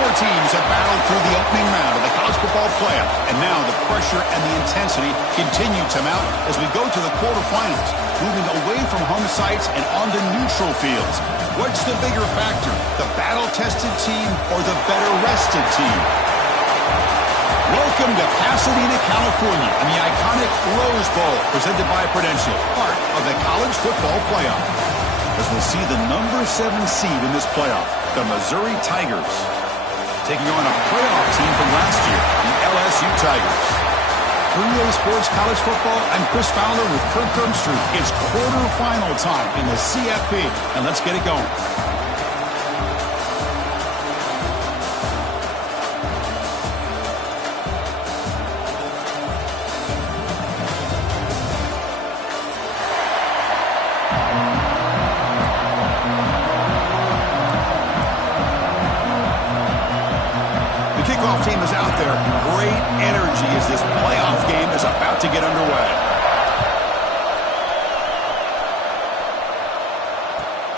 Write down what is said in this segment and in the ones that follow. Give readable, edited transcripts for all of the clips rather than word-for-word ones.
Four teams have battled through the opening round of the college football playoff, and now the pressure and the intensity continue to mount as we go to the quarterfinals, moving away from home sites and onto neutral fields. What's the bigger factor, the battle-tested team or the better-rested team? Welcome to Pasadena, California, and the iconic Rose Bowl, presented by Prudential, part of the college football playoff. As we'll see the number 7 seed in this playoff, the Missouri Tigers, taking on a playoff team from last year, the LSU Tigers. 3A Sports College Football, I'm Chris Fowler with Kirk Kirkstreet. It's quarterfinal time in the CFB, and let's get it going. Team is out there. Great energy as this playoff game is about to get underway.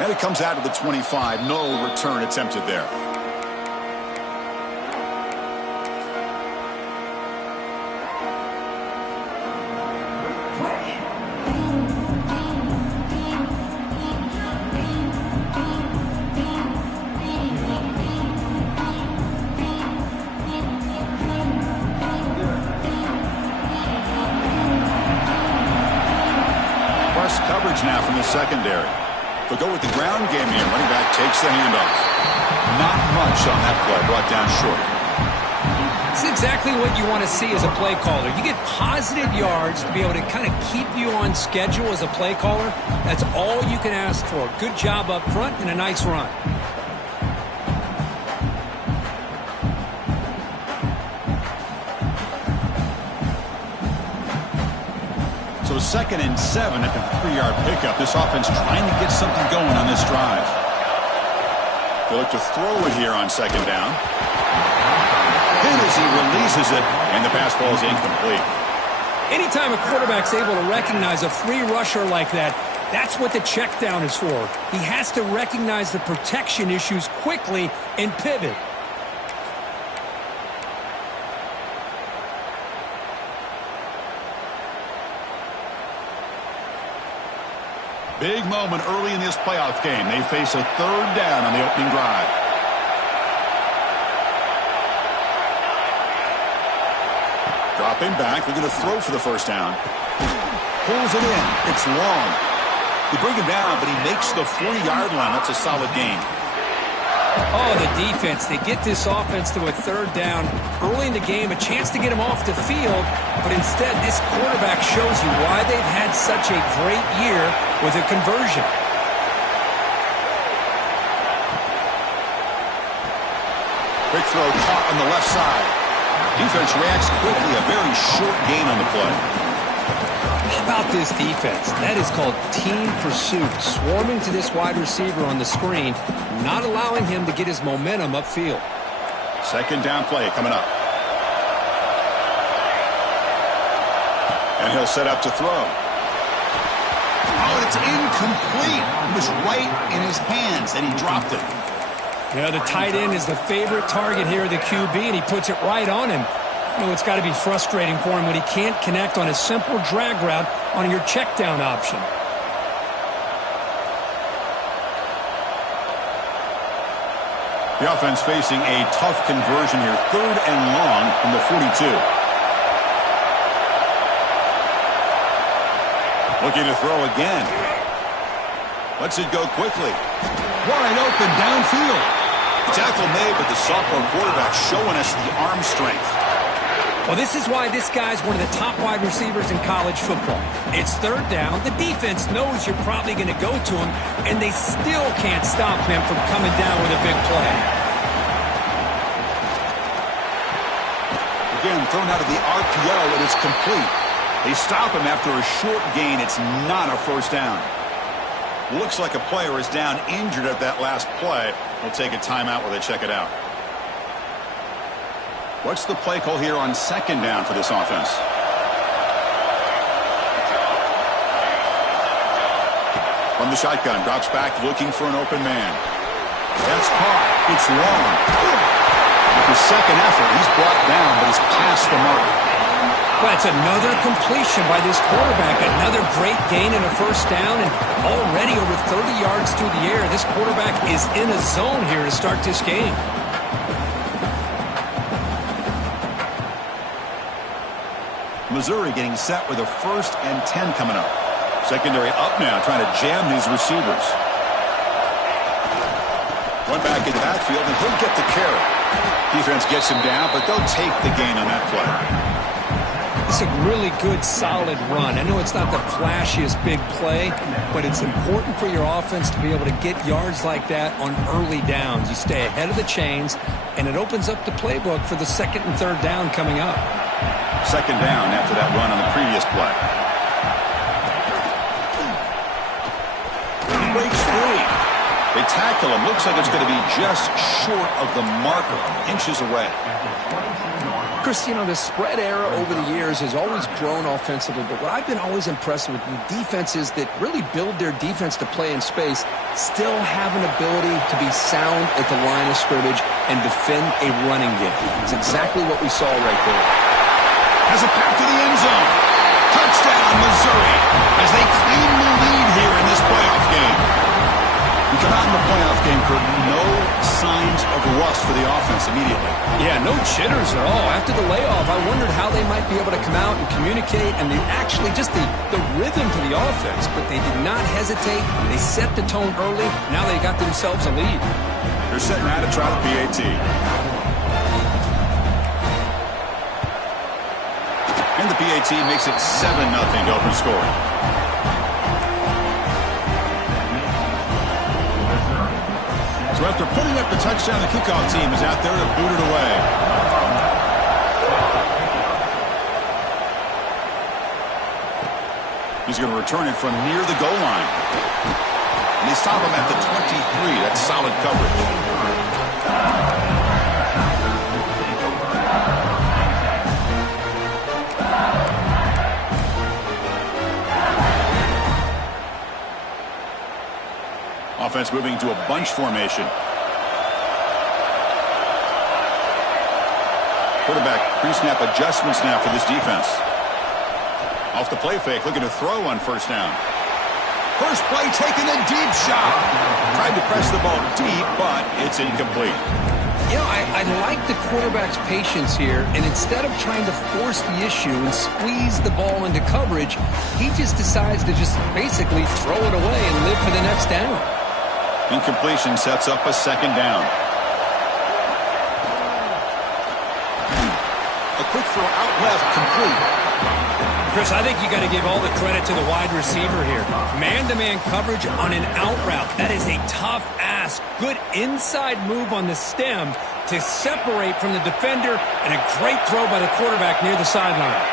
And it comes out of the 25. No return attempted there. Coverage now from the secondary. They'll go with the ground game here. Running back takes the handoff. Not much on that play, brought down short. It's exactly what you want to see as a play caller. You get positive yards to be able to kind of keep you on schedule as a play caller. That's all you can ask for. Good job up front and a nice run. So 2nd and 7 at the 3-yard pickup. This offense trying to get something going on this drive. They look to throw it here on 2nd down. Hit as he releases it, and the pass ball is incomplete. Anytime a quarterback's able to recognize a free rusher like that, that's what the check down is for. He has to recognize the protection issues quickly and pivot. Big moment early in this playoff game. They face a 3rd down on the opening drive. Dropping back, looking to throw for the 1st down. Pulls it in. It's long. They bring him down, but he makes the 40-yard line. That's a solid gain. Oh, the defense. They get this offense to a 3rd down early in the game, a chance to get him off the field, but instead this quarterback shows you why they've had such a great year with a conversion. Quick throw caught on the left side. Defense reacts quickly, a very short gain on the play. How about this defense? That is called team pursuit. Swarming to this wide receiver on the screen, not allowing him to get his momentum upfield. 2nd down play coming up. And he'll set up to throw. Oh, it's incomplete. It was right in his hands, and he dropped it. Yeah, the tight end is the favorite target here of the QB, and he puts it right on him. You know, it's got to be frustrating for him when he can't connect on a simple drag route on your check down option. The offense facing a tough conversion here. 3rd and long from the 42. Looking to throw again. Lets it go quickly. Wide open downfield. Tackle made, but the sophomore quarterback showing us the arm strength. Well, this is why this guy's one of the top wide receivers in college football. It's 3rd down. The defense knows you're probably going to go to him, and they still can't stop him from coming down with a big play. Again, thrown out of the RPO, and it's complete. They stop him after a short gain. It's not a 1st down. Looks like a player is down injured at that last play. We'll take a timeout while they check it out. What's the play call here on 2nd down for this offense? From the shotgun, drops back looking for an open man. That's caught. It's long. His second effort, he's brought down, but he's past the mark. Well, it's another completion by this quarterback. Another great gain and a first down, and already over 30 yards through the air. This quarterback is in a zone here to start this game. Missouri getting set with a 1st and 10 coming up. Secondary up now, trying to jam these receivers. Run back in the backfield, and he'll get the carry. Defense gets him down, but they'll take the gain on that play. It's a really good, solid run. I know it's not the flashiest big play, but it's important for your offense to be able to get yards like that on early downs. You stay ahead of the chains, and it opens up the playbook for the 2nd and 3rd down coming up. 2nd down after that run on the previous play. He breaks free. They tackle him. Looks like it's going to be just short of the marker, inches away. Chris, you know, the spread era over the years has always grown offensively, but what I've been always impressed with defenses that really build their defense to play in space still have an ability to be sound at the line of scrimmage and defend a running game. It's exactly what we saw right there. Has it back to the end zone. Touchdown, Missouri, as they claim the lead here in this playoff game. We come out in the playoff game, Kurt, no signs of rust for the offense immediately. Yeah, no jitters at all. After the layoff, I wondered how they might be able to come out and communicate, and actually just the rhythm to the offense. But they did not hesitate. They set the tone early. Now they got themselves a lead. They're setting out to try the PAT. And the PAT makes it 7-0 to open scoring. So after putting up the touchdown, the kickoff team is out there to boot it away. He's going to return it from near the goal line. And they stop him at the 23. That's solid coverage. Offense moving to a bunch formation. Quarterback pre-snap adjustments now for this defense. Off the play fake, looking to throw on 1st down. First play, taking a deep shot. Tried to press the ball deep, but it's incomplete. You know, I like the quarterback's patience here, and instead of trying to force the issue and squeeze the ball into coverage, he just decides to just basically throw it away and live for the next down. Incompletion sets up a 2nd down. A quick throw out left, complete. Chris, I think you got to give all the credit to the wide receiver here. Man-to-man coverage on an out route. That is a tough ask. Good inside move on the stem to separate from the defender, and a great throw by the quarterback near the sideline.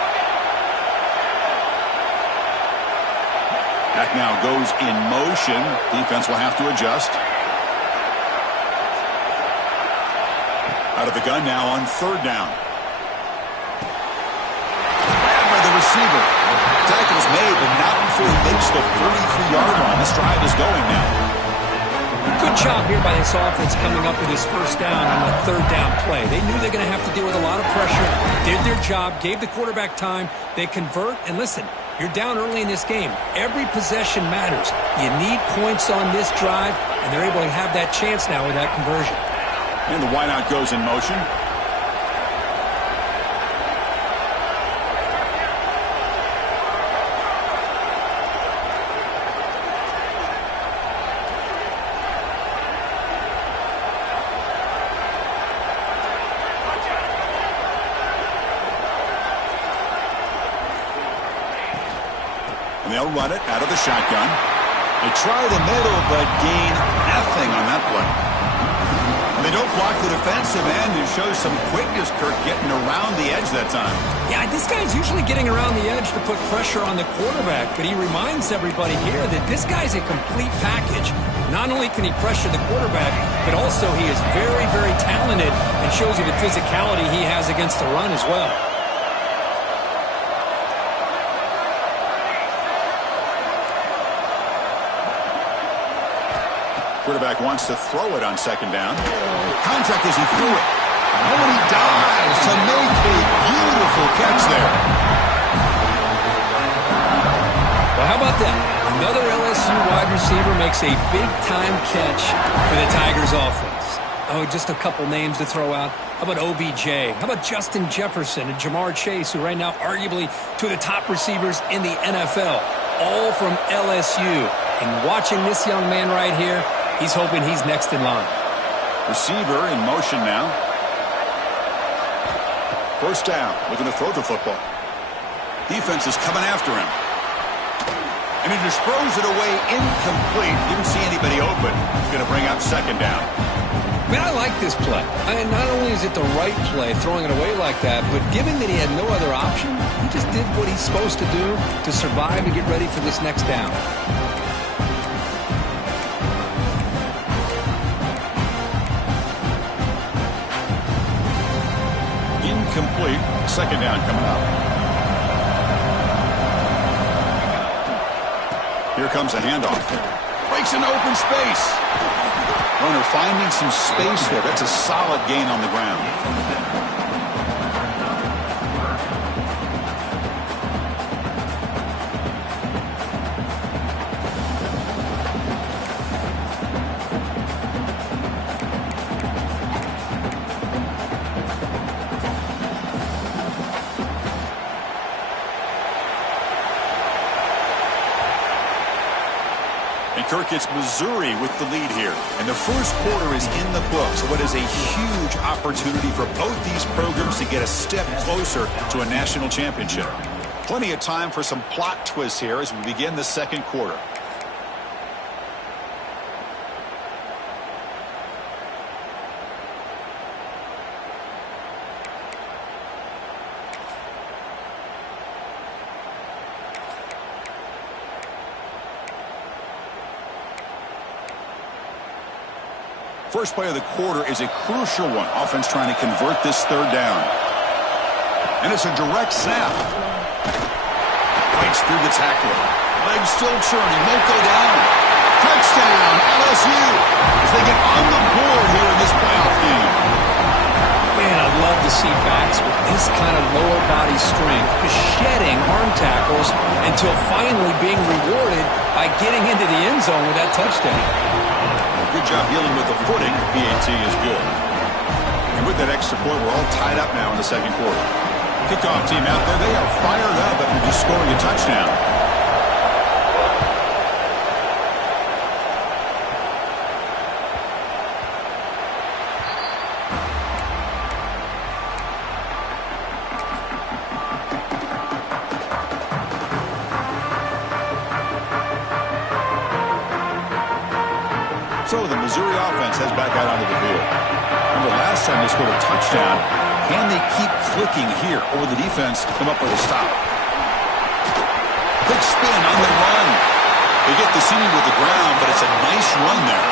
Back now goes in motion. Defense will have to adjust. Out of the gun now on 3rd down. Grabbed by the receiver. Tackle's made, but not before he makes the 43-yard line. This drive is going now. Good job here by this offense coming up with his 1st down on the 3rd down play. They knew they're going to have to deal with a lot of pressure, did their job, gave the quarterback time. They convert, and listen, you're down early in this game. Every possession matters. You need points on this drive, and they're able to have that chance now with that conversion. And the wideout goes in motion. And they'll run it out of the shotgun. They try the middle, but gain nothing on that play. And they don't block the defensive end, who shows some quickness, Kirk, getting around the edge that time. Yeah, this guy's usually getting around the edge to put pressure on the quarterback, but he reminds everybody here that this guy's a complete package. Not only can he pressure the quarterback, but also he is very, very talented and shows you the physicality he has against the run as well. Quarterback wants to throw it on 2nd down. Contact as he threw it. Oh, and he dives to make a beautiful catch there. Well, how about that? Another LSU wide receiver makes a big-time catch for the Tigers offense. Oh, just a couple names to throw out. How about OBJ? How about Justin Jefferson and Jamar Chase, who right now arguably two of the top receivers in the NFL, all from LSU. And watching this young man right here, he's hoping he's next in line. Receiver in motion now. First down, looking to throw the football. Defense is coming after him. And he just throws it away incomplete. Didn't see anybody open. He's going to bring up second down. Man, I like this play. And not only is it the right play, throwing it away like that, but given that he had no other option, he just did what he's supposed to do to survive and get ready for this next down. Incomplete. Second down coming up. Here comes a handoff. Breaks an open space. Runner finding some space there. That's a solid gain on the ground. Kirk gets Missouri with the lead here. And the first quarter is in the books. What is a huge opportunity for both these programs to get a step closer to a national championship. Plenty of time for some plot twists here as we begin the second quarter. First play of the quarter is a crucial one. Offense trying to convert this third down. And it's a direct snap. Fights through the tackler. Legs still churning. Won't go down. Touchdown, LSU, as they get on the board here in this playoff game. Man, I'd love to see backs with this kind of lower body strength, just shedding arm tackles until finally being rewarded by getting into the end zone with that touchdown. Good job dealing with the footing. PAT is good. And with that extra point, we're all tied up now in the second quarter. Kickoff team out there. They are fired up after just scoring a touchdown. So the Missouri offense heads back out onto the field. Remember last time they scored a touchdown. Can they keep clicking here, or will the defense come up with a stop? Quick spin on the run. They get the seam with the ground, but it's a nice run there.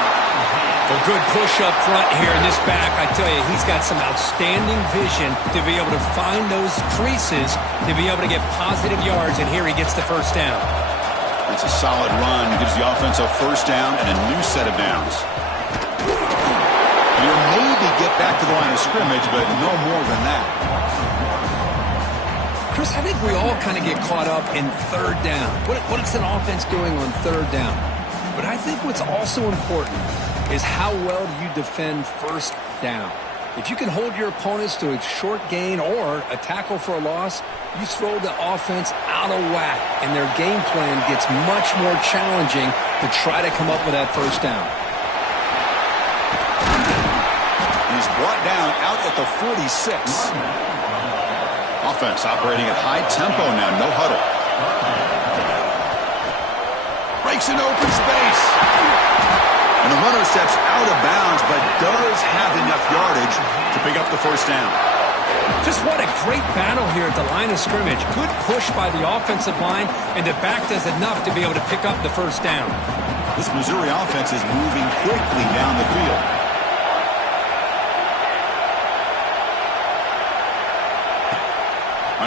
A good push up front here in this back. I tell you, he's got some outstanding vision to be able to find those creases, to be able to get positive yards, and here he gets the first down. It's a solid run. Gives the offense a first down and a new set of downs. You'll maybe get back to the line of scrimmage, but no more than that. Chris, I think we all kind of get caught up in third down. What is an offense doing on third down? But I think what's also important is how well do you defend first down. If you can hold your opponents to a short gain or a tackle for a loss, you throw the offense out of whack, and their game plan gets much more challenging to try to come up with that first down. He's brought down out at the 46. Offense operating at high tempo now, no huddle. Breaks an open space. And the runner steps out of bounds, but does have enough yardage to pick up the first down. Just what a great battle here at the line of scrimmage. Good push by the offensive line, and the back does enough to be able to pick up the first down. This Missouri offense is moving quickly down the field.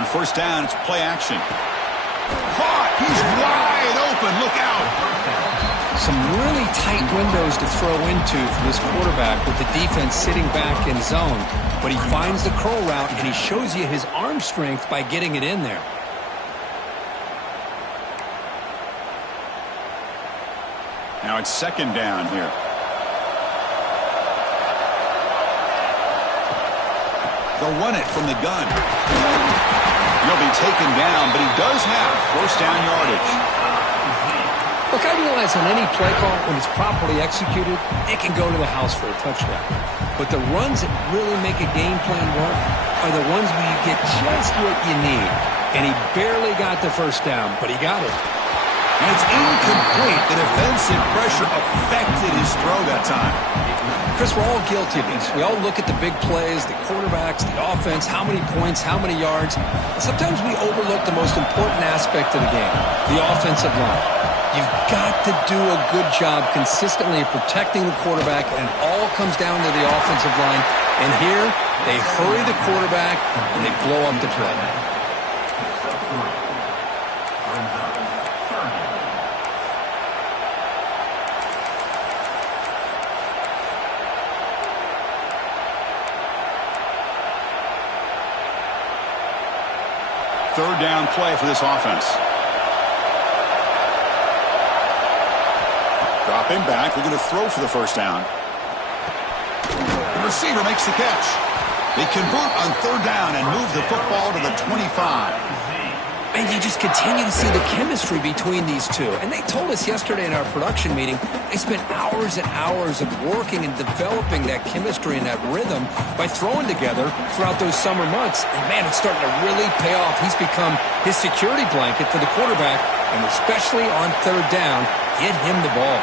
On first down, it's play action. Caught! He's wide open. Look out! Some really tight windows to throw into for this quarterback with the defense sitting back in zone. But he finds the curl route, and he shows you his arm strength by getting it in there. Now it's second down here. They'll run it from the gun. He'll be taken down, but he does have first down yardage. Look, I realize on any play call, when it's properly executed, it can go to the house for a touchdown. But the runs that really make a game plan work are the ones where you get just what you need. And he barely got the first down, but he got it. And it's incomplete. The defensive pressure affected his throw that time. Chris, we're all guilty of this. We all look at the big plays, the quarterbacks, the offense, how many points, how many yards. And sometimes we overlook the most important aspect of the game, the offensive line. You've got to do a good job consistently protecting the quarterback, and it all comes down to the offensive line. And here, they hurry the quarterback, and they blow up the play. Third down play for this offense. Dropping back, looking to throw for the first down. The receiver makes the catch. They convert on third down and move the football to the 25. And you just continue to see the chemistry between these two. And they told us yesterday in our production meeting, they spent hours and hours of working and developing that chemistry and that rhythm by throwing together throughout those summer months. And, man, it's starting to really pay off. He's become his security blanket for the quarterback, and especially on third down, get him the ball.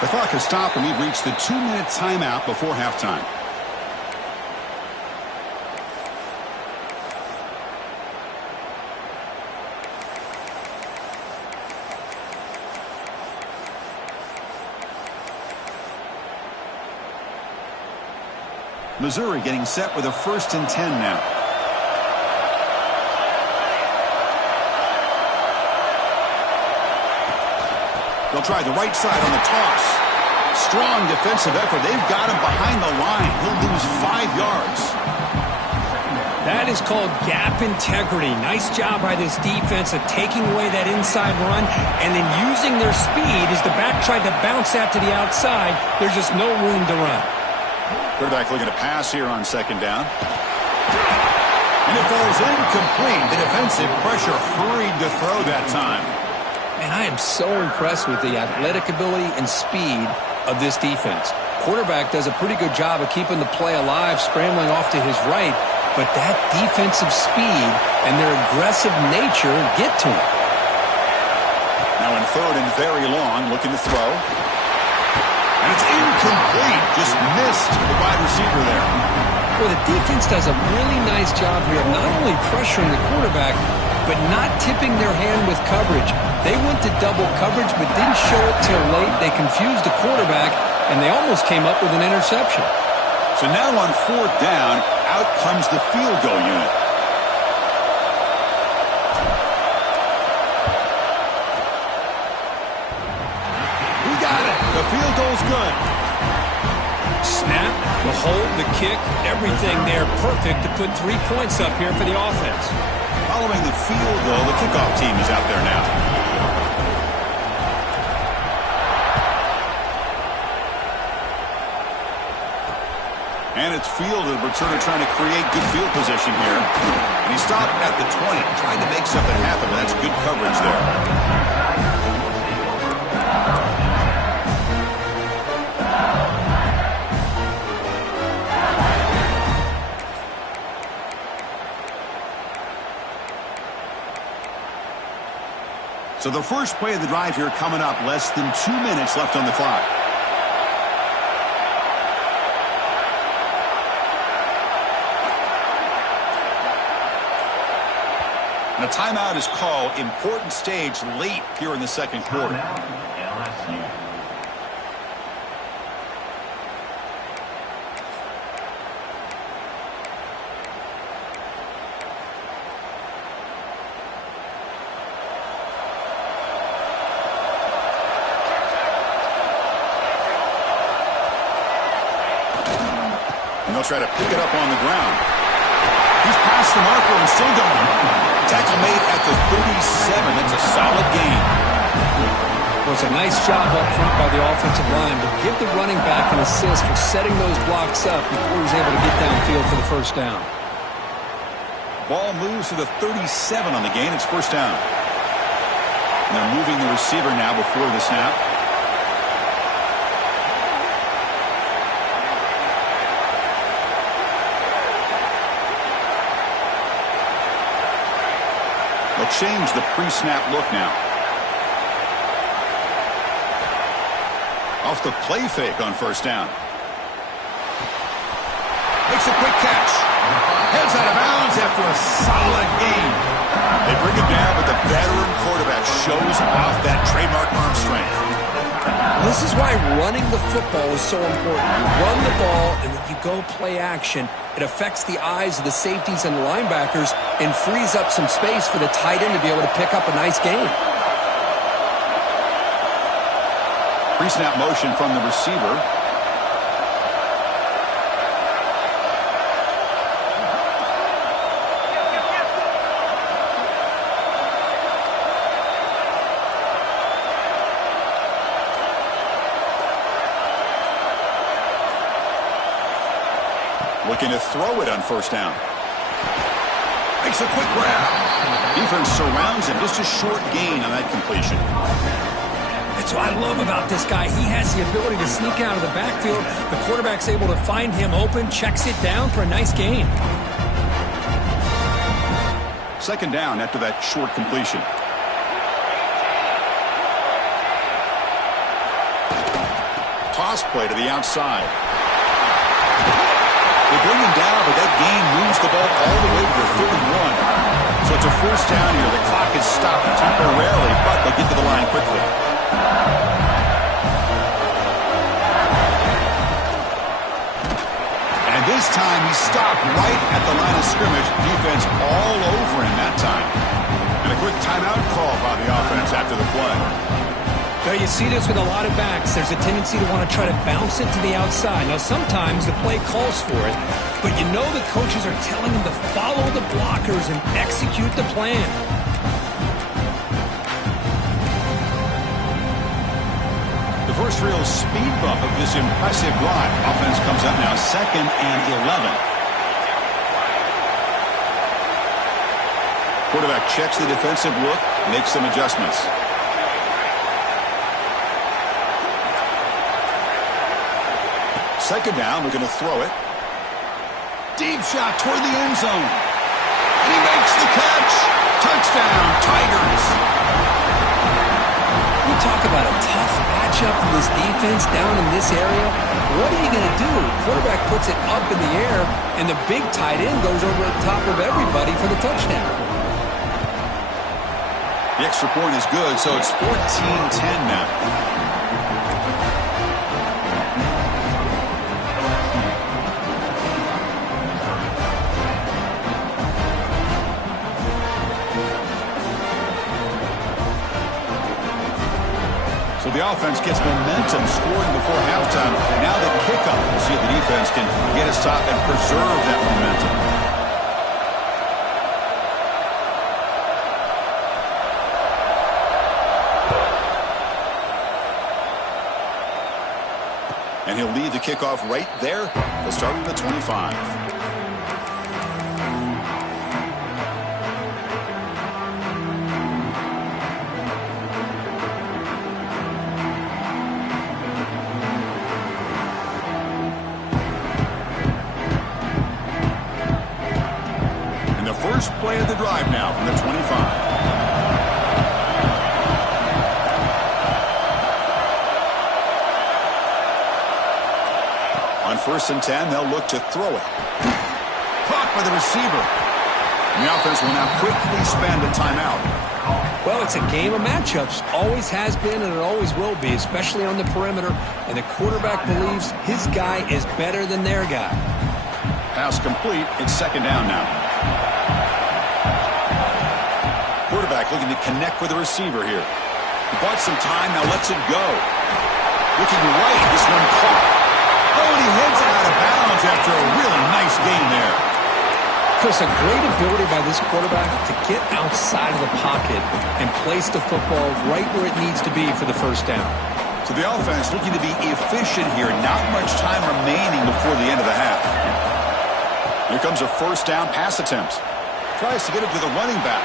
The clock has stopped, and we've reached the 2-minute timeout before halftime. Missouri getting set with a 1st and 10 now. They'll try the right side on the toss. Strong defensive effort. They've got him behind the line. He'll lose 5 yards. That is called gap integrity. Nice job by this defense of taking away that inside run and then using their speed as the back tried to bounce that to the outside. There's just no room to run. Quarterback looking to pass here on second down. And it falls incomplete. The defensive pressure hurried to throw that time. And I am so impressed with the athletic ability and speed of this defense. Quarterback does a pretty good job of keeping the play alive, scrambling off to his right, but that defensive speed and their aggressive nature get to him. Now in third and very long, looking to throw. And it's incomplete. Just missed the wide receiver there. Well, the defense does a really nice job here of not only pressuring the quarterback, but not tipping their hand with coverage. They went to double coverage, but didn't show it till late. They confused the quarterback, and they almost came up with an interception. So now on 4th down, out comes the field goal unit. We got it. The field goal's good. Snap, the hold, the kick, everything there perfect to put 3 points up here for the offense. Following the field goal, the kickoff team is out there now. And it's fielded, but sort of trying to create good field position here. And he stopped at the 20, trying to make something happen, but that's good coverage there. So the first play of the drive here coming up, less than 2 minutes left on the clock. And a timeout is called. Important stage late here in the second quarter. LSU. And they'll try to pick it up on the ground. He's past the marker and still going. Tackle made at the 37. That's a solid gain. It was a nice job up front by the offensive line, but give the running back an assist for setting those blocks up before he was able to get downfield for the first down. Ball moves to the 37 on the gain. It's first down. And they're moving the receiver now before the snap. They'll change the pre-snap look now. Off the play fake on first down. Makes a quick catch. Heads out of bounds after a solid gain. They bring him down, but the veteran quarterback shows off that trademark arm strength. This is why running the football is so important. You run the ball, and then you go play action. It affects the eyes of the safeties and linebackers and frees up some space for the tight end to be able to pick up a nice gain. Pre-snap motion from the receiver. Looking to throw it on first down. Makes a quick grab. Defense surrounds him. Just a short gain on that completion. That's what I love about this guy. He has the ability to sneak out of the backfield. The quarterback's able to find him open, checks it down for a nice gain. Second down after that short completion. Toss play to the outside. They bring him down, but that gain moves the ball all the way to the 31. So it's a first down here. The clock is stopped temporarily, but they'll get to the line quickly. And this time he stopped right at the line of scrimmage. Defense all over him that time. And a quick timeout call by the offense after the play. Now you see this with a lot of backs. There's a tendency to want to try to bounce it to the outside. Now sometimes the play calls for it, but you know the coaches are telling them to follow the blockers and execute the plan. The first real speed bump of this impressive drive. Offense comes up now, 2nd and 11. Quarterback checks the defensive look, makes some adjustments. Second down, we're going to throw it. Deep shot toward the end zone. And he makes the catch. Touchdown, Tigers. We talk about a tough matchup for this defense down in this area. What are you going to do? Quarterback puts it up in the air, and the big tight end goes over the top of everybody for the touchdown. The extra point is good, so it's 14-10 now. So the offense gets momentum, scoring before halftime. Now the kickoff. We'll see if the defense can get a stop and preserve that momentum. And he'll lead the kickoff right there. They'll start at the 25. First play of the drive now from the 25. On 1st and 10, they'll look to throw it. Caught by the receiver. And the offense will now quickly spend a timeout. Well, it's a game of matchups. Always has been and it always will be, especially on the perimeter. And the quarterback believes his guy is better than their guy. Pass complete. It's second down now. Quarterback looking to connect with the receiver here. He bought some time, now lets it go. Looking right, this one caught. Oh, and he heads out of bounds after a Chris, a great ability by this quarterback to get outside of the pocket and place the football right where it needs to be for the first down. So the offense looking to be efficient here. Not much time remaining before the end of the half. Here comes a first down pass attempt. Tries to get it to the running back.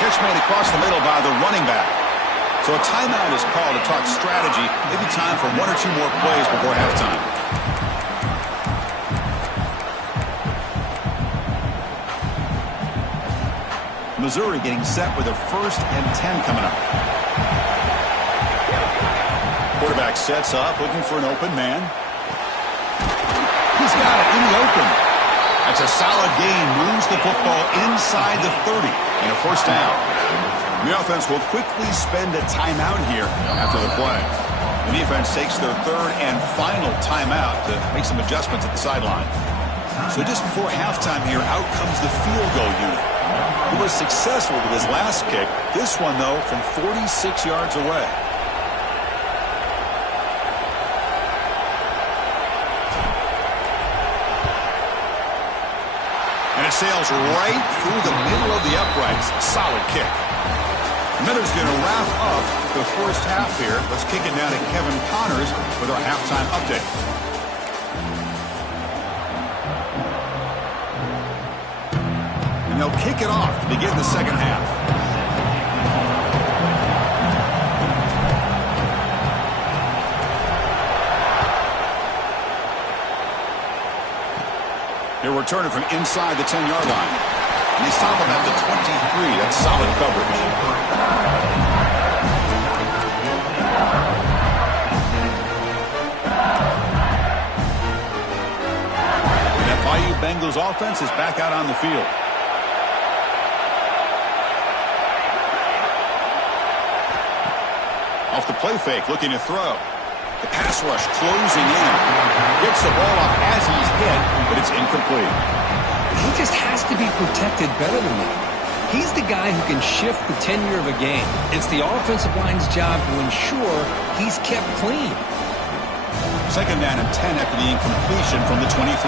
Catch made across the middle by the running back. So a timeout is called to talk strategy. Maybe time for one or two more plays before halftime. Missouri getting set with a 1st and 10 coming up. Quarterback sets up, looking for an open man. He's got it in the open. That's a solid gain. Moves the football inside the 30 and a first down. The offense will quickly spend a timeout here after the play. The defense takes their 3rd and final timeout to make some adjustments at the sideline. So just before halftime here, out comes the field goal unit. He was successful with his last kick. This one, though, from 46 yards away. And it sails right through the middle of the uprights. Solid kick. Miller's going to wrap up the first half here. Let's kick it down to Kevin Connors with our halftime update. And they'll kick it off to begin the second half. They're returning from inside the 10-yard line. And they stop him at the 23. That's solid coverage. And that Bayou Bengals offense is back out on the field. Off the play fake, looking to throw. The pass rush closing in. Gets the ball off as he's hit, but it's incomplete. He just has to be protected better than that. He's the guy who can shift the tenure of a game. It's the offensive line's job to ensure he's kept clean. 2nd down and 10 after the incompletion from the 23.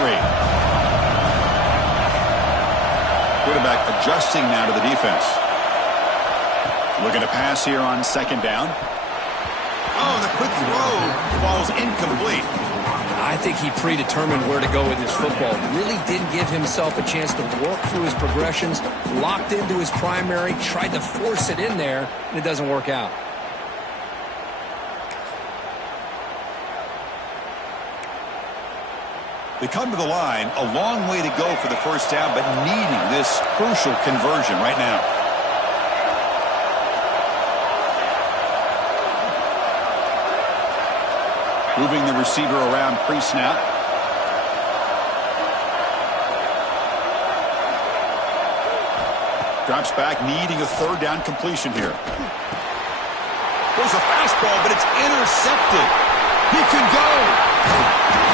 Quarterback adjusting now to the defense. Looking to pass here on 2nd down. Oh, the quick throw falls incomplete. I think he predetermined where to go with his football. Really didn't give himself a chance to work through his progressions. Locked into his primary, tried to force it in there, and it doesn't work out. They come to the line, a long way to go for the first down, but needing this crucial conversion right now. Moving the receiver around pre-snap. Drops back, needing a 3rd down completion here. There's a fastball, but it's intercepted. He could go.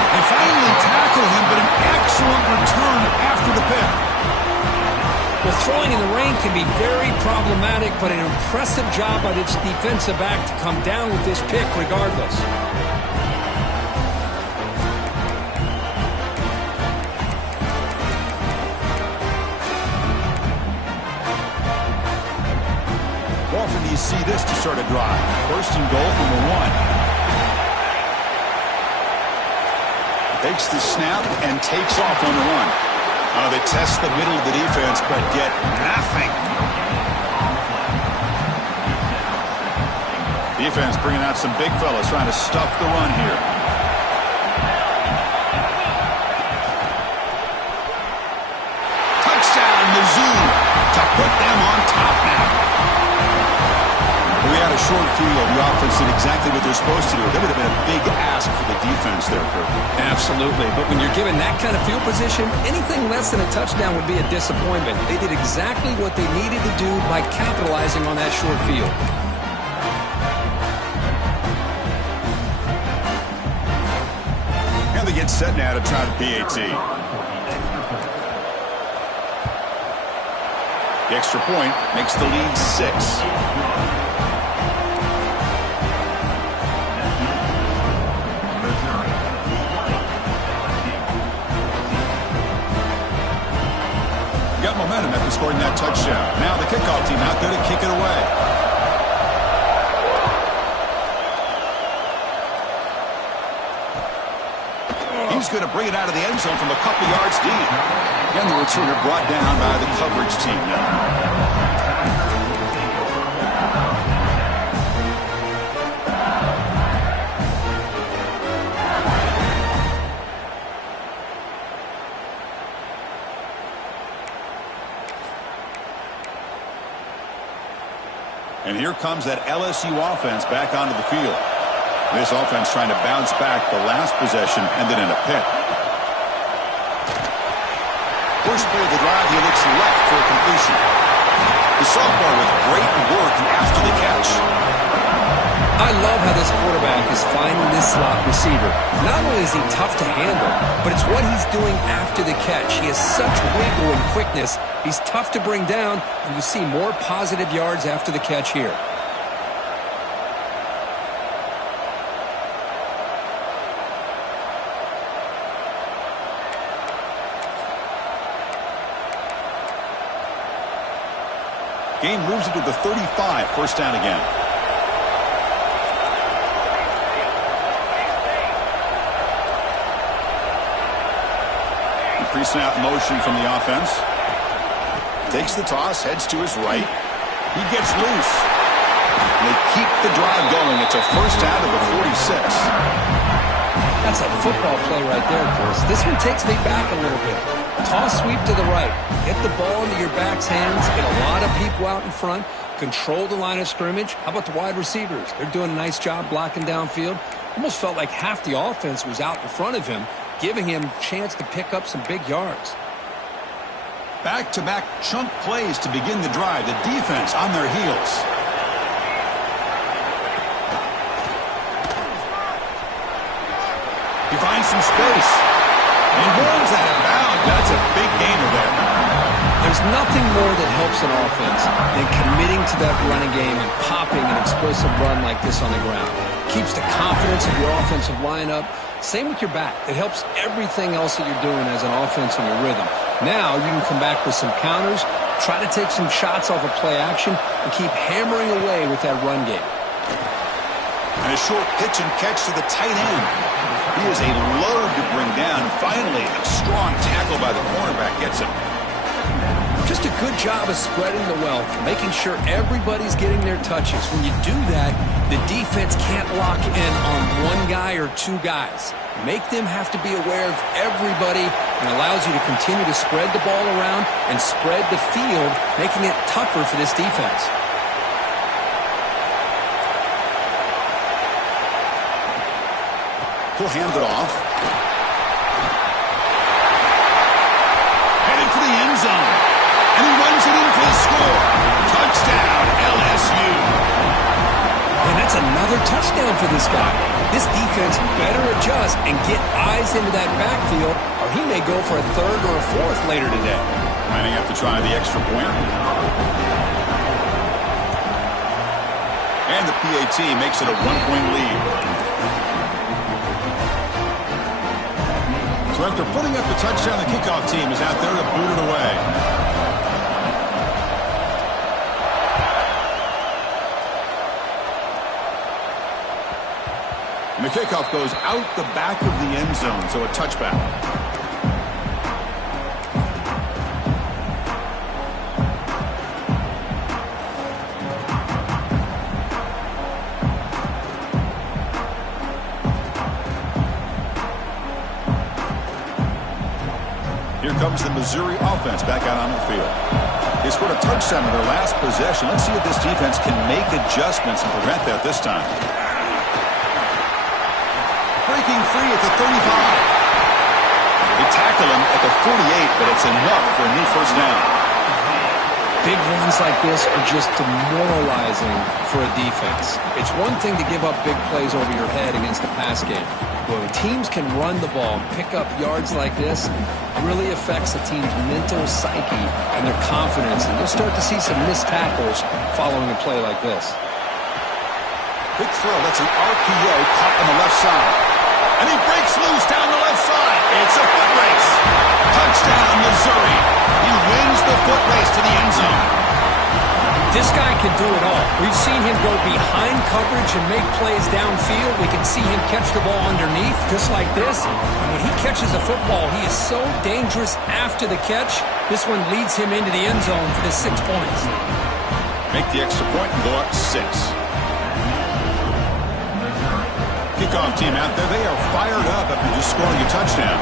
They finally tackle him, but an excellent return after the pick. Well, throwing in the rain can be very problematic, but an impressive job by this defensive back to come down with this pick regardless. Often do you see this to start a drive? 1st and goal from the 1. Takes the snap and takes off on the run. They test the middle of the defense, but get nothing. Defense bringing out some big fellas trying to stuff the run here. Touchdown, Mizzou, to put them on top now. We had a short field. The offense did exactly what they're supposed to do. That would have been a big ask for the defense there, Kirk. Absolutely. But when you're given that kind of field position, anything less than a touchdown would be a disappointment. They did exactly what they needed to do by capitalizing on that short field. And they get set now to try the PAT. The extra point makes the lead 6. momentum after scoring that touchdown. Now the kickoff team out there to kick it away. He's going to bring it out of the end zone from a couple yards deep. And the returner brought down by the coverage team now. And here comes that LSU offense back onto the field. This offense trying to bounce back the last possession, ended in a pick. First play of the drive, he looks left for a completion. The sophomore with great work after the catch. I love how this quarterback is finding this slot receiver. Not only is he tough to handle, but it's what he's doing after the catch. He has such wiggle and quickness. He's tough to bring down, and you see more positive yards after the catch here. Game moves it to the 35, first down again. Pre-snap motion from the offense. Takes the toss, heads to his right. He gets loose. They keep the drive going. It's a first down to the 46. That's a football play right there, Chris. This one takes me back a little bit. Toss sweep to the right. Get the ball into your back's hands. Get a lot of people out in front. Control the line of scrimmage. How about the wide receivers? They're doing a nice job blocking downfield. Almost felt like half the offense was out in front of him, giving him a chance to pick up some big yards. Back-to-back chunk plays to begin the drive. The defense on their heels. He finds some space. And rolls out of bounds. That's a big gainer there. There's nothing more that helps an offense than committing to that running game and popping an explosive run like this on the ground. Keeps the confidence of your offensive lineup. Same with your back. It helps everything else that you're doing as an offense in your rhythm. Now you can come back with some counters, try to take some shots off of play action, and keep hammering away with that run game. And a short pitch and catch to the tight end. He is a load to bring down. Finally, a strong tackle by the cornerback gets him. Just a good job of spreading the wealth, making sure everybody's getting their touches. When you do that, the defense can't lock in on one guy or two guys. Make them have to be aware of everybody, and allows you to continue to spread the ball around and spread the field, making it tougher for this defense. He'll hand it off. Headed for the end zone. And he runs it in for the score. Touchdown, LSU. And that's another touchdown for this guy. This defense better adjust and get eyes into that backfield, or he may go for a third or a fourth later today. Might have to try the extra point. And the PAT makes it a 1-point lead. So after putting up the touchdown, the kickoff team is out there to boot it away. And the kickoff goes out the back of the end zone, so a touchback. Here comes the Missouri offense back out on the field. They scored a touchdown in their last possession. Let's see if this defense can make adjustments and prevent that this time. Breaking free at the 35. They tackle him at the 48, but it's enough for a new first down. Big runs like this are just demoralizing for a defense. It's one thing to give up big plays over your head against the pass game. But when teams can run the ball and pick up yards like this, it really affects the team's mental psyche and their confidence. And you'll start to see some missed tackles following a play like this. Big throw. That's an RPO caught on the left side. And he breaks loose down the left side. It's a foot race. Touchdown, Missouri. He wins the foot race This guy can do it all. We've seen him go behind coverage and make plays downfield. We can see him catch the ball underneath, just like this. And when he catches a football, he is so dangerous after the catch. This one leads him into the end zone for the 6 points. Make the extra point and go up 6. Kickoff team out there, they are fired up after just scoring a touchdown.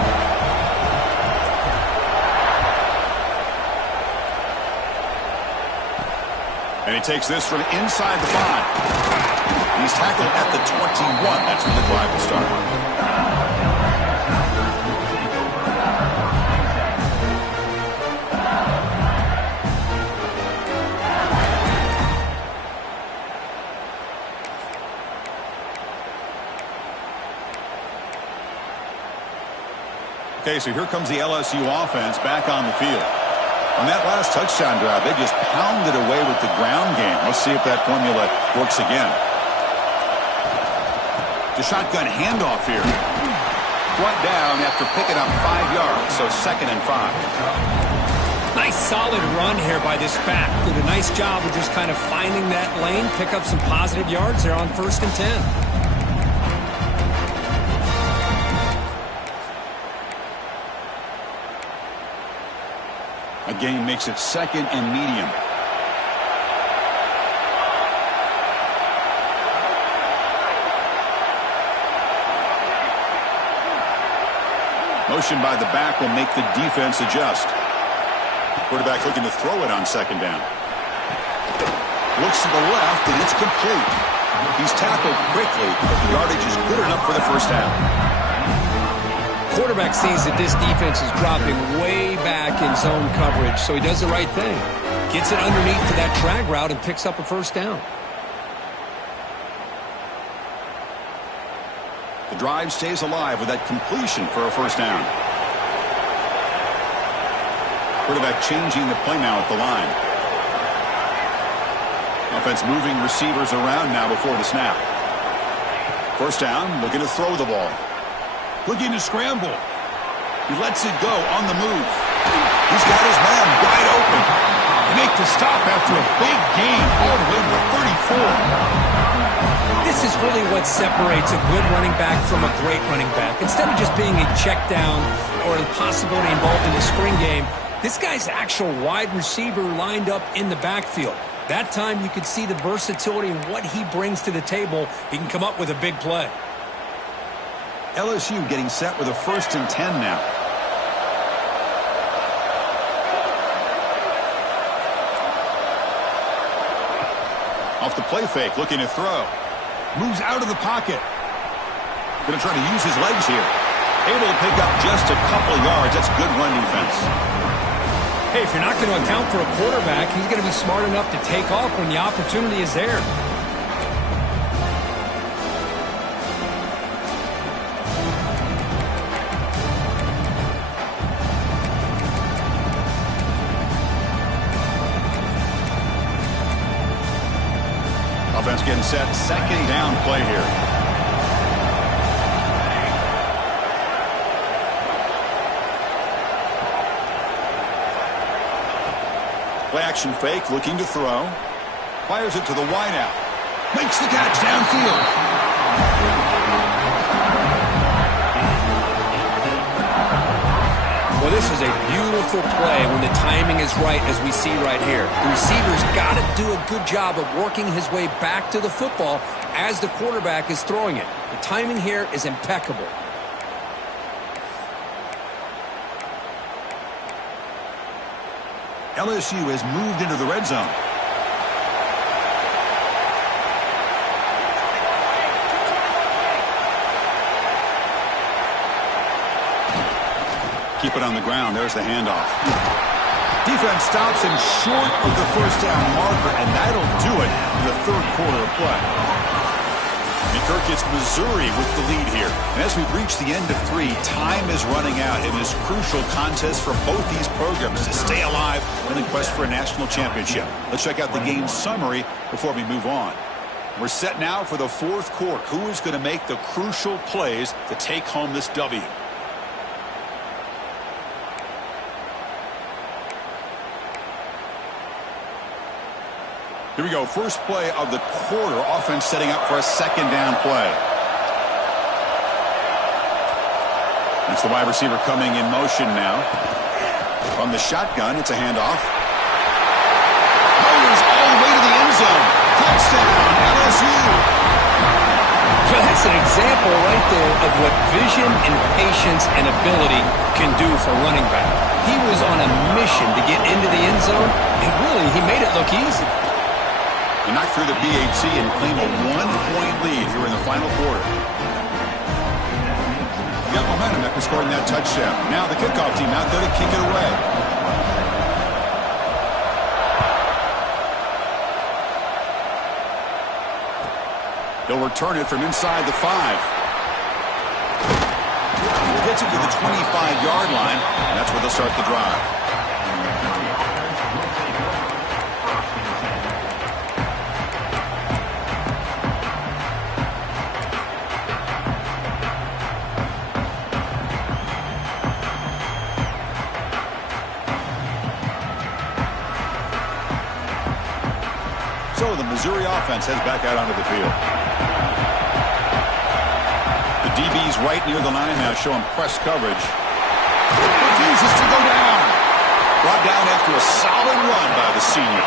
And he takes this from inside the 5. He's tackled at the 21. That's where the drive will start. Okay, so here comes the LSU offense back on the field. On that last touchdown drive, they just pounded away with the ground game. Let's see if that formula works again. The shotgun handoff here. Brought down after picking up 5 yards, so 2nd and 5. Nice solid run here by this back. Did a nice job of just kind of finding that lane, pick up some positive yards there on 1st and 10. A gain makes it 2nd and medium. Motion by the back will make the defense adjust. Quarterback looking to throw it on 2nd down. Looks to the left, and it's complete. He's tackled quickly, but the yardage is good enough for the 1st down. Quarterback sees that this defense is dropping way back in zone coverage, so he does the right thing. Gets it underneath to that drag route and picks up a 1st down. The drive stays alive with that completion for a 1st down. Quarterback changing the play now at the line. Offense moving receivers around now before the snap. 1st down, looking to throw the ball. Looking to scramble. He lets it go on the move. He's got his man wide open. They make the stop after a big gain all the way to 34. This is really what separates a good running back from a great running back. Instead of just being a check down or a possibility involved in a screen game, this guy's actual wide receiver lined up in the backfield. That time you could see the versatility and what he brings to the table. He can come up with a big play. LSU getting set with a 1st and 10 now. Off the play fake, looking to throw. Moves out of the pocket. Going to try to use his legs here. Able to pick up just a couple yards. That's good run defense. Hey, if you're not going to account for a quarterback, he's going to be smart enough to take off when the opportunity is there. Offense getting set. 2nd down play here. Play action fake, looking to throw. Fires it to the wideout. Makes the catch downfield. Well, this is a beautiful play when the timing is right, as we see right here. The receiver's got to do a good job of working his way back to the football as the quarterback is throwing it. The timing here is impeccable. LSU has moved into the red zone. Keep it on the ground. There's the handoff. Defense stops him short of the 1st down marker, and that'll do it in the 3rd quarter of play. And Kirk gets Missouri with the lead here. And as we've reached the end of 3, time is running out in this crucial contest for both these programs to stay alive in the quest for a national championship. Let's check out the game summary before we move on. We're set now for the 4th quarter. Who is going to make the crucial plays to take home this W? Here we go. First play of the quarter. Offense setting up for a second down play. That's the wide receiver coming in motion now. From the shotgun, it's a handoff. Powers all the way to the end zone. Touchdown, LSU. Well, that's an example right there of what vision and patience and ability can do for running back. He was on a mission to get into the end zone, and really, he made it look easy. He knocked through the BAT and claimed a 1-point lead here in the final quarter. Got momentum after scoring that touchdown. Now the kickoff team out there to kick it away. He'll return it from inside the 5. Gets it to the 25-yard line, and that's where they'll start the drive. So the Missouri offense heads back out onto the field. The DB's right near the line now, showing press coverage. Refuses to go down. Brought down after a solid run by the senior.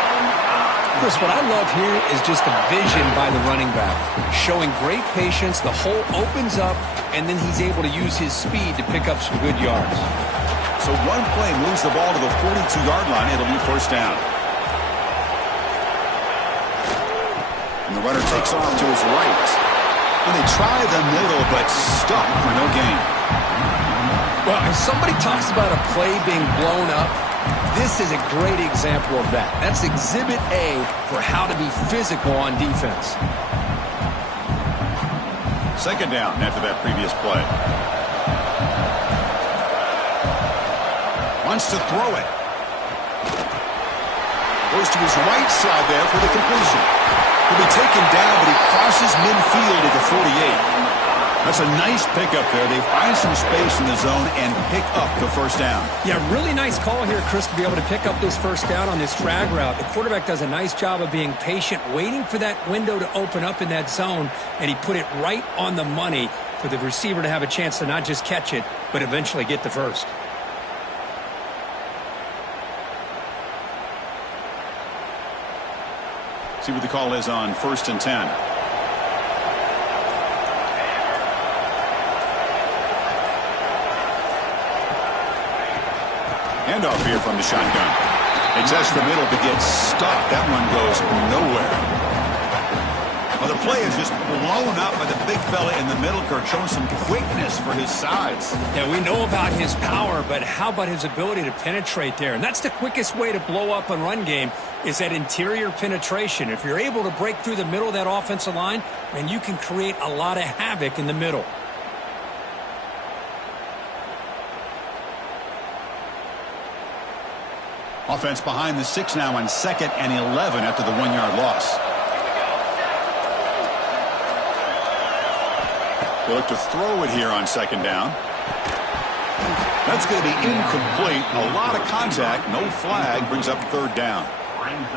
Chris, what I love here is just the vision by the running back. Showing great patience, the hole opens up, and then he's able to use his speed to pick up some good yards. So one play moves the ball to the 42-yard line. It'll be first down. And the runner takes off to his right. And they try the middle, but stuck for no gain. Well, if somebody talks about a play being blown up, this is a great example of that. That's exhibit A for how to be physical on defense. Second down after that previous play. Wants to throw it. Goes to his right side there for the completion. He'll be taken down, but he crosses midfield at the 48. That's a nice pickup there. They find some space in the zone and pick up the first down. Yeah, really nice call here, Chris, to be able to pick up this first down on this drag route. The quarterback does a nice job of being patient, waiting for that window to open up in that zone, and he put it right on the money for the receiver to have a chance to not just catch it, but eventually get the first. See what the call is on 1st and 10. Handoff here from the shotgun. It tests the middle but gets stuck. That one goes nowhere. Well, the play is just blown up by the big fella in the middle, Kirk, showing some quickness for his size. Yeah, we know about his power, but how about his ability to penetrate there? And that's the quickest way to blow up a run game, is that interior penetration. If you're able to break through the middle of that offensive line, then you can create a lot of havoc in the middle. Offense behind the 6 now on 2nd and 11 after the 1-yard loss. They look to throw it here on 2nd down. That's going to be incomplete. A lot of contact. No flag. Brings up 3rd down.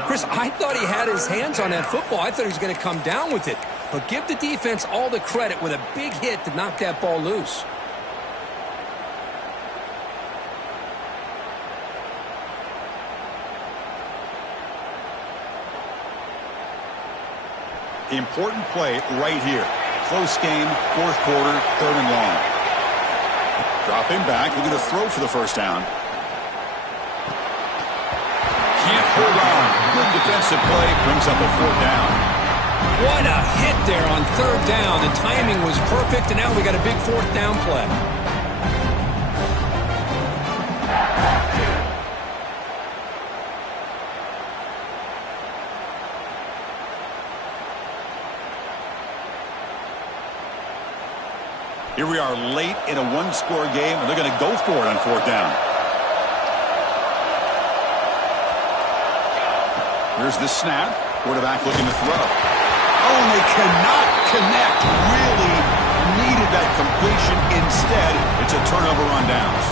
Chris, I thought he had his hands on that football. I thought he was going to come down with it. But give the defense all the credit with a big hit to knock that ball loose. Important play right here. Close game, 4th quarter, 3rd and long. Dropping back, looking to throw for the first down. Can't hold on. Good defensive play, brings up a 4th down. What a hit there on 3rd down. The timing was perfect, and now we got a big 4th down play. Here we are late in a 1-score game, and they're going to go for it on 4th down. Here's the snap. Quarterback looking to throw. Oh, and they cannot connect. Really needed that completion. Instead, it's a turnover on downs.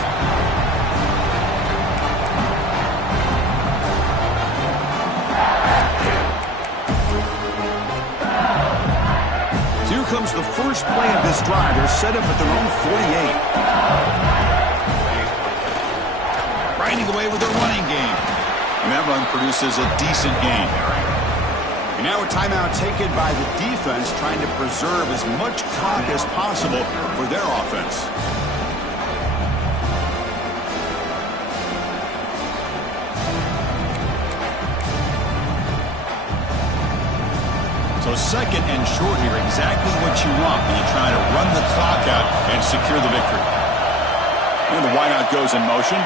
comes the first play of this drive. They're set up at their own 48. Grinding away with their running game. And that run produces a decent gain. And now a timeout taken by the defense, trying to preserve as much clock as possible for their offense. So second and short here, exactly what you want when you try to run the clock out and secure the victory. And the wideout goes in motion.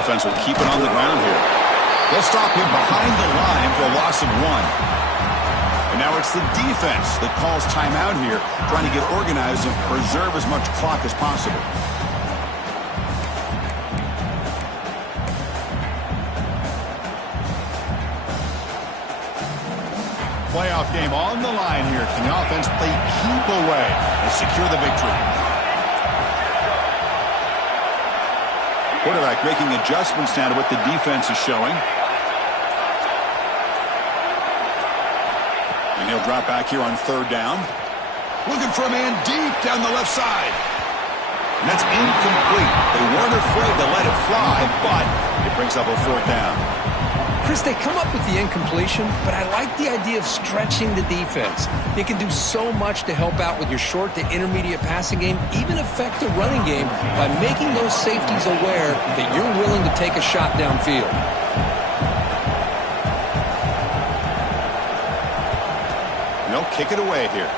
Offense will keep it on the ground here. They'll stop him behind the line for a loss of 1. And now it's the defense that calls timeout here, trying to get organized and preserve as much clock as possible. Playoff game on the line here. Can the offense play keep away and secure the victory? Quarterback making adjustments now to what the defense is showing. And he'll drop back here on third down. Looking for a man deep down the left side. And that's incomplete. They weren't afraid to let it fly, but it brings up a fourth down. Chris, they come up with the incompletion, but I like the idea of stretching the defense. They can do so much to help out with your short to intermediate passing game, even affect the running game by making those safeties aware that you're willing to take a shot downfield. They'll kick it away here.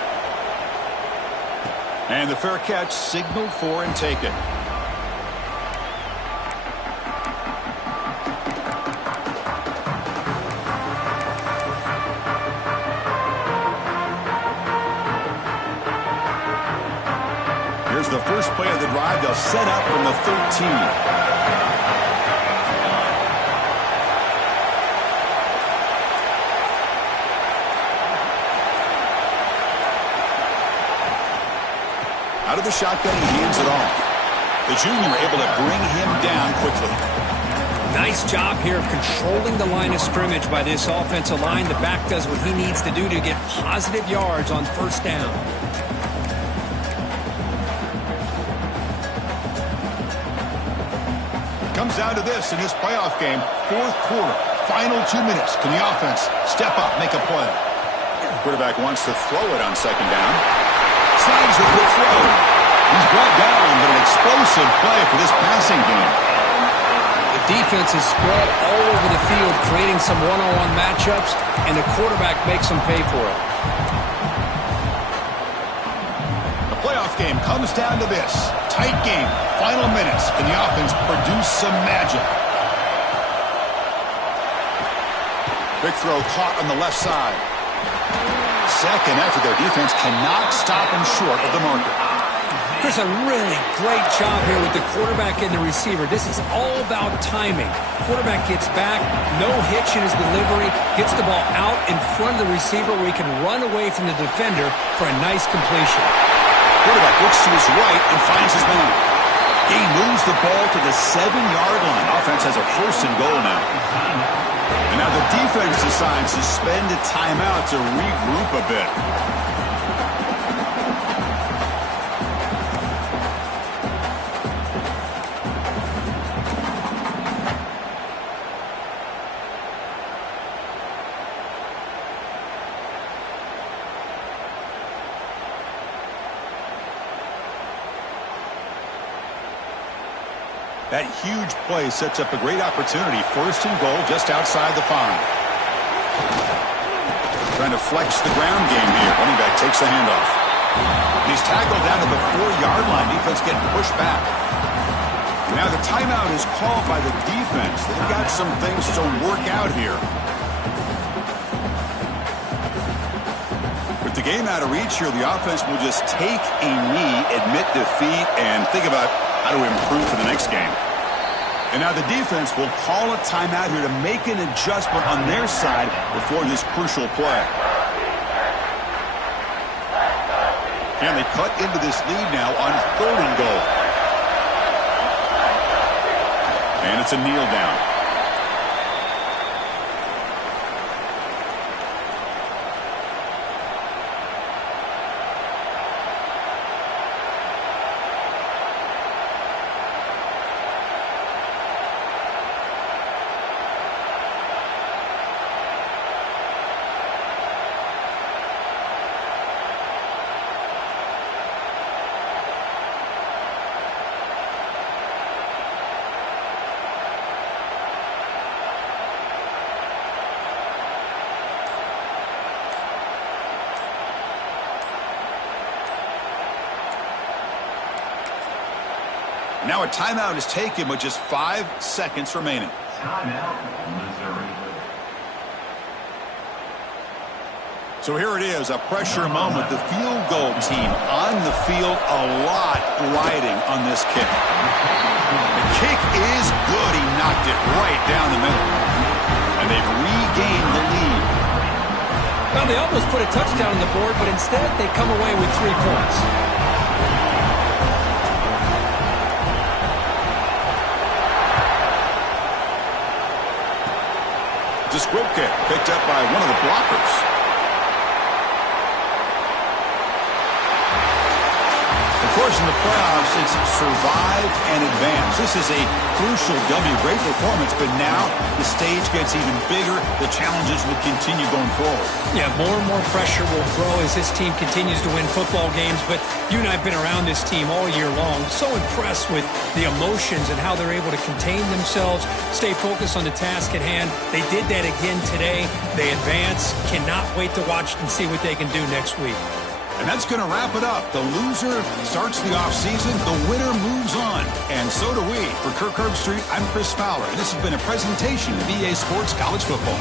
And the fair catch signaled for and taken. The first play of the drive, they'll set up from the 13. Out of the shotgun, he hands it off. The junior able to bring him down quickly. Nice job here of controlling the line of scrimmage by this offensive line. The back does what he needs to do to get positive yards on first down. Comes down to this in this playoff game. Fourth quarter, final 2 minutes. Can the offense step up, make a play? Quarterback wants to throw it on second down. Slides with the throw. He's brought down, but an explosive play for this passing game. The defense is spread all over the field, creating some one-on-one matchups, and the quarterback makes them pay for it. The playoff game comes down to this. Tight game. Final minutes. Can the offense produce some magic? Big throw caught on the left side. Second after their defense cannot stop him short of the marker. Chris, a really great job here with the quarterback and the receiver. This is all about timing. Quarterback gets back, no hitch in his delivery, gets the ball out in front of the receiver where he can run away from the defender for a nice completion. Quarterback looks to his right and finds his man. He moves the ball to the 7-yard line. Offense has a first and goal now. And now the defense decides to spend a timeout to regroup a bit. That huge play sets up a great opportunity. First and goal just outside the 5. Trying to flex the ground game here. Running back takes the handoff. He's tackled down to the 4-yard line. Defense getting pushed back. Now the timeout is called by the defense. They've got some things to work out here. With the game out of reach here, the offense will just take a knee, admit defeat, and think about how to improve for the next game. And now the defense will call a timeout here to make an adjustment on their side before this crucial play. And they cut into this lead now on 3rd and goal. And it's a kneel down. Now a timeout is taken with just 5 seconds remaining. Timeout, Missouri. So here it is, a pressure moment. The field goal team on the field, a lot riding on this kick. The kick is good. He knocked it right down the middle. And they've regained the lead. Well, they almost put a touchdown on the board, but instead they come away with 3 points. The squib kick picked up by one of the blockers. Of course, in the playoffs, it's survive and advance. This is a crucial W. Great performance, but now the stage gets even bigger. The challenges will continue going forward. Yeah, more and more pressure will grow as this team continues to win football games, but you and I have been around this team all year long. So impressed with the emotions and how they're able to contain themselves, stay focused on the task at hand. They did that again today. They advance. Cannot wait to watch and see what they can do next week. And that's going to wrap it up. The loser starts the offseason. The winner moves on. And so do we. For Kirk Herbstreit, I'm Chris Fowler. And this has been a presentation of EA Sports College Football.